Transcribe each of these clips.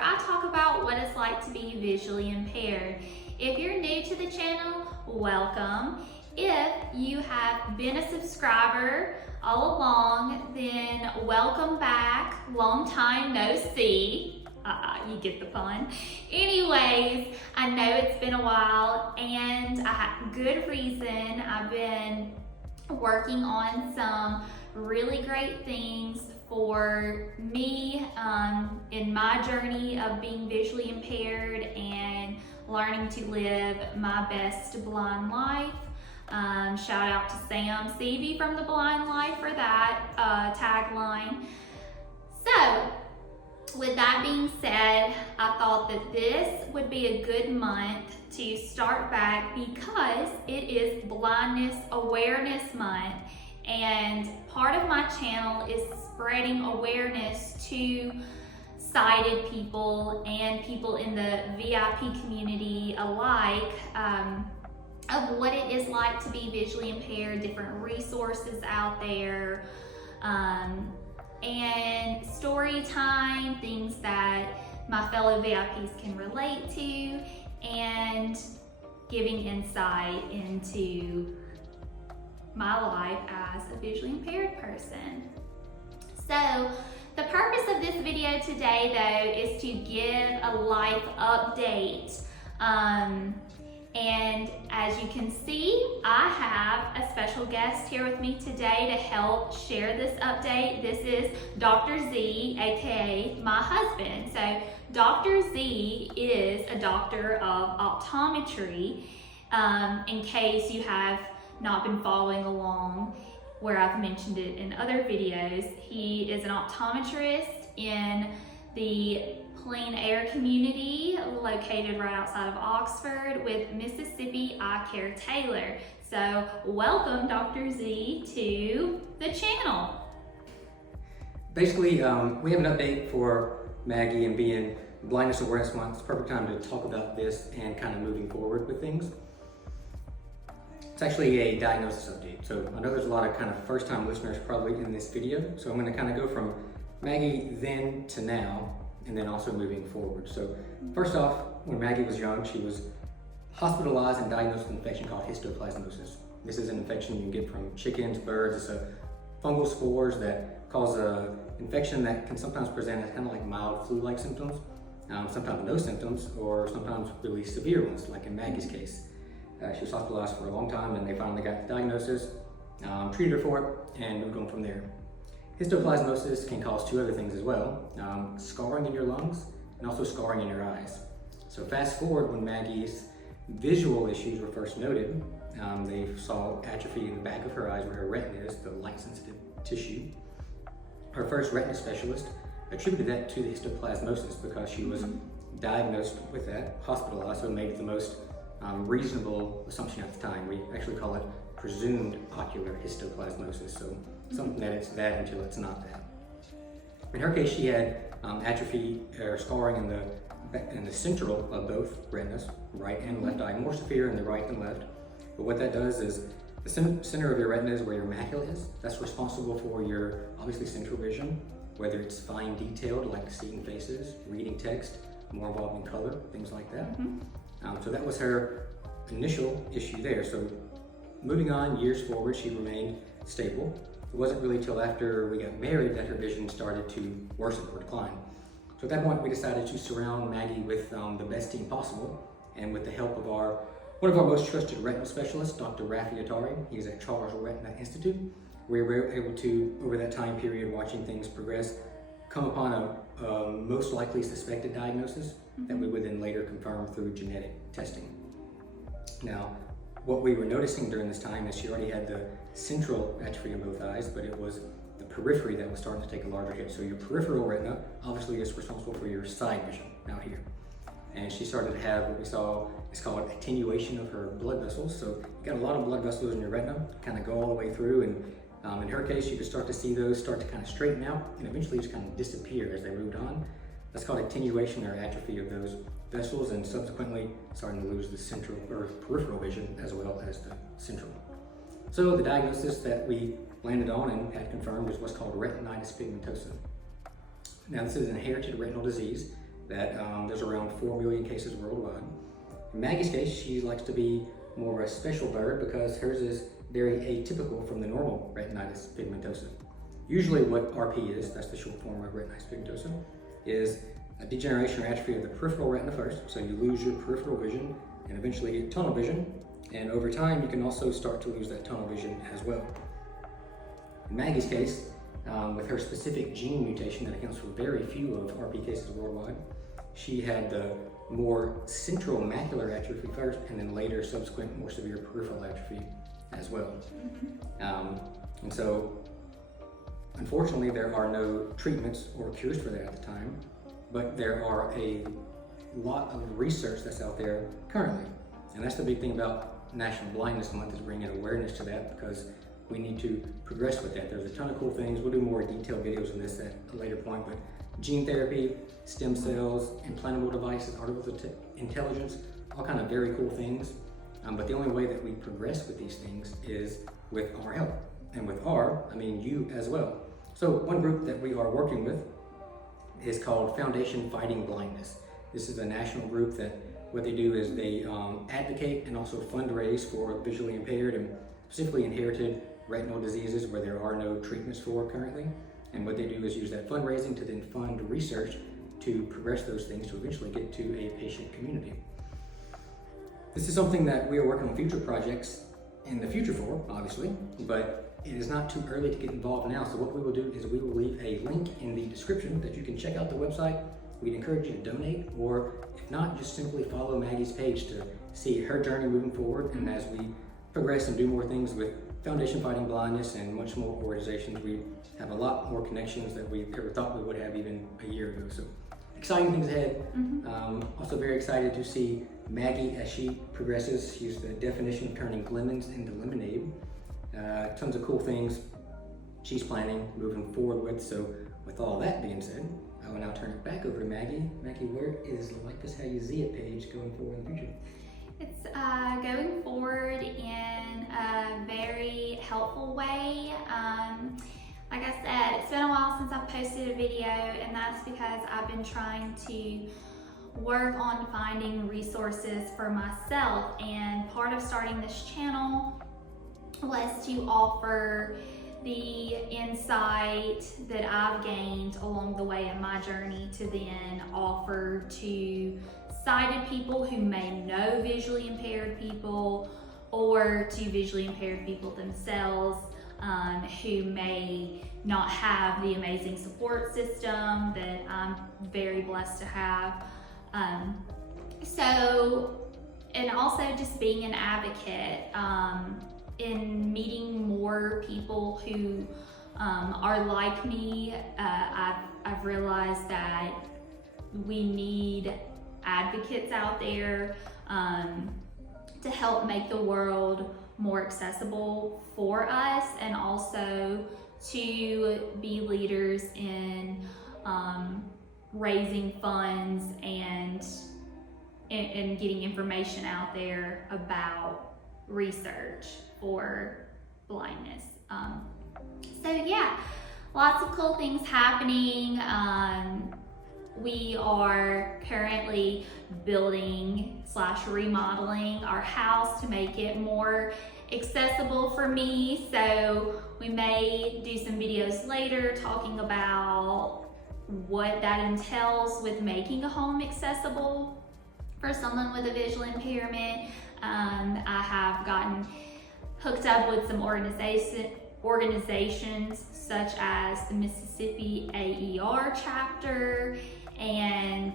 where I talk about what it's like to be visually impaired. If you're new to the channel, welcome. If you have been a subscriber all along, then welcome back. Long time no see. You get the pun. Anyways, I know it's been a while and I have good reason. I've been working on some really great things for me in my journey of being visually impaired and learning to live my best blind life. Shout out to Sam Seavey from The Blind Life for that tagline. So, with that being said, I thought that this would be a good month to start back because it is Blindness Awareness Month, and part of my channel is spreading awareness to sighted people and people in the VIP community alike of what it is like to be visually impaired, different resources out there, and story time, things that my fellow VIPs can relate to, and giving insight into my life as a visually impaired person. So the purpose of this video today though is to give a life update. And as you can see, I have a special guest here with me today to help share this update. This is Dr. Z, aka my husband. So Dr. Z is a doctor of optometry. In case you have not been following along where I've mentioned it in other videos, he is an optometrist in the Clean Air community located right outside of Oxford with Mississippi Eye Care Taylor. So welcome Dr. Z to the channel. Basically, we have an update for Maggie, and being Blindness Awareness Month, it's the perfect time to talk about this and kind of moving forward with things. It's actually a diagnosis update. So I know there's a lot of kind of first time listeners probably in this video. So I'm going to kind of go from Maggie then to now, and then also moving forward. So first off, when Maggie was young, she was hospitalized and diagnosed with an infection called histoplasmosis. This is an infection you can get from chickens, birds. It's a fungal spores that cause an infection that can sometimes present as kind of like mild flu-like symptoms, sometimes no symptoms, or sometimes really severe ones, like in Maggie's case. She was hospitalized for a long time and they finally got the diagnosis, treated her for it, and moved on from there. Histoplasmosis can cause two other things as well, scarring in your lungs and also scarring in your eyes. So fast forward, when Maggie's visual issues were first noted, they saw atrophy in the back of her eyes where her retina is, the light sensitive tissue. Her first retina specialist attributed that to the histoplasmosis because she was diagnosed with that, hospitalized, so made it the most reasonable assumption at the time. We actually call it presumed ocular histoplasmosis. So something that it's that until it's not that. In her case, she had atrophy or scarring in the central of both retinas, right and left eye, more severe in the right than left. But what that does is the center of your retina is where your macula is. That's responsible for your obviously central vision, whether it's fine detailed like seeing faces, reading text, more involved in color, things like that. So that was her initial issue there. So moving on years forward, she remained stable. It wasn't really till after we got married that her vision started to worsen or decline. So at that point, we decided to surround Maggie with the best team possible, and with the help of one of our most trusted retinal specialists, Dr. Rafi Atari. He's at Charles Retina Institute. We were able to, over that time period, watching things progress, come upon a most likely suspected diagnosis that we would then later confirm through genetic testing. Now, what we were noticing during this time is she already had the central atrophy in both eyes, but it was the periphery that was starting to take a larger hit. So your peripheral retina obviously is responsible for your side vision out here. And she started to have what we saw is called attenuation of her blood vessels. So you got a lot of blood vessels in your retina, kind of go all the way through, and in her case, you could start to see those start to kind of straighten out and eventually just kind of disappear as they moved on. That's called attenuation or atrophy of those vessels, and subsequently starting to lose the central or peripheral vision as well as the central. So the diagnosis that we landed on and had confirmed is what's called retinitis pigmentosa. Now this is an inherited retinal disease. that there's around 4 million cases worldwide. In Maggie's case, she likes to be more of a special bird because hers is very atypical from the normal retinitis pigmentosa. Usually what RP is, that's the short form of retinitis pigmentosa, is a degeneration or atrophy of the peripheral retina first, so you lose your peripheral vision and eventually get tunnel vision, and over time you can also start to lose that tunnel vision as well. In Maggie's case, with her specific gene mutation that accounts for very few of RP cases worldwide, she had the more central macular atrophy first, and then later subsequent more severe peripheral atrophy as well. And so, unfortunately, there are no treatments or cures for that at the time, but there are a lot of research that's out there currently. And that's the big thing about National Blindness Month, is bringing awareness to that, because we need to progress with that. There's a ton of cool things. We'll do more detailed videos on this at a later point, but gene therapy, stem cells, implantable devices, artificial intelligence, all kind of very cool things. But the only way that we progress with these things is with our help. And with our, I mean you as well. So one group that we are working with is called Foundation Fighting Blindness. This is a national group that what they do is they advocate and also fundraise for visually impaired and specifically inherited retinal diseases where there are no treatments for currently. And what they do is use that fundraising to then fund research to progress those things to eventually get to a patient community. This is something that we are working on future projects in the future for, obviously, but it is not too early to get involved now. So what we will do is we will leave a link in the description that you can check out the website. We'd encourage you to donate, or if not, just simply follow Maggie's page to see her journey moving forward. And as we progress and do more things with Foundation Fighting Blindness and much more organizations, we have a lot more connections than we ever thought we would have even a year ago. So exciting things ahead. Also very excited to see Maggie as she progresses. She's the definition of turning lemons into lemonade. Tons of cool things she's planning moving forward with. So with all that being said, I will now turn it back over to Maggie. Maggie, where is Like This How You See It page going forward in the future? It's going forward in a very helpful way. Like I said, it's been a while since I've posted a video, and that's because I've been trying to work on finding resources for myself. And part of starting this channel was to offer the insight that I've gained along the way in my journey to then offer to sighted people who may know visually impaired people, or to visually impaired people themselves who may not have the amazing support system that I'm very blessed to have. And also just being an advocate in meeting more people who are like me. I've realized that we need advocates out there to help make the world more accessible for us, and also to be leaders in raising funds and getting information out there about research for blindness. So yeah, lots of cool things happening. We are currently building / remodeling our house to make it more accessible for me. So we may do some videos later talking about what that entails with making a home accessible for someone with a visual impairment. I have gotten hooked up with some organizations such as the Mississippi AER chapter, and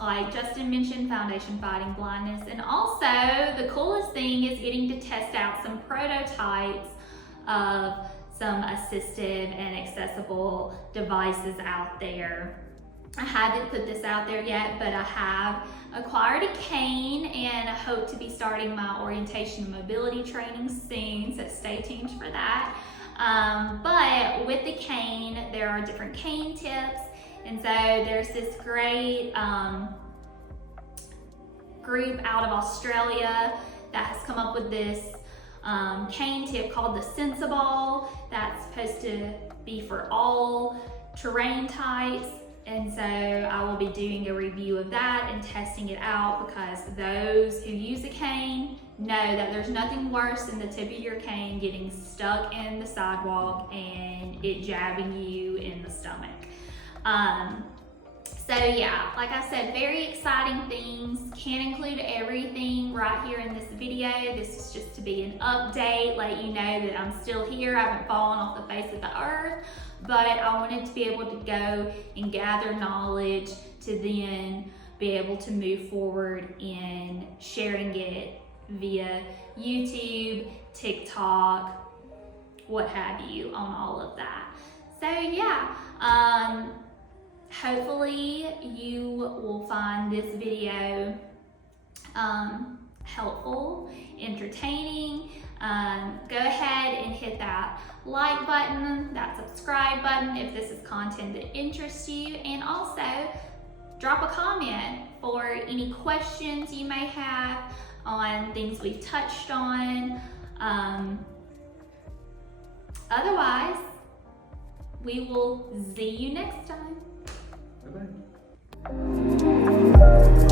like Justin mentioned, Foundation Fighting Blindness. And also the coolest thing is getting to test out some prototypes of some assistive and accessible devices out there. I haven't put this out there yet, but I have acquired a cane, and I hope to be starting my orientation and mobility training soon, so stay tuned for that. But with the cane, there are different cane tips, and so there's this great group out of Australia that has come up with this cane tip called the Sensible, that's supposed to be for all terrain types. And so I will be doing a review of that and testing it out, because those who use a cane know that there's nothing worse than the tip of your cane getting stuck in the sidewalk and it jabbing you in the stomach. So yeah, like I said, very exciting things. Can't include everything right here in this video. This is just to be an update, let you know that I'm still here. I haven't fallen off the face of the earth, but I wanted to be able to go and gather knowledge to then be able to move forward in sharing it via YouTube, TikTok, what have you, on all of that. So yeah, hopefully you will find this video helpful, entertaining. Go ahead and hit that like button, that subscribe button if this is content that interests you, and also drop a comment for any questions you may have on things we've touched on. Otherwise, we will see you next time. Bye-bye.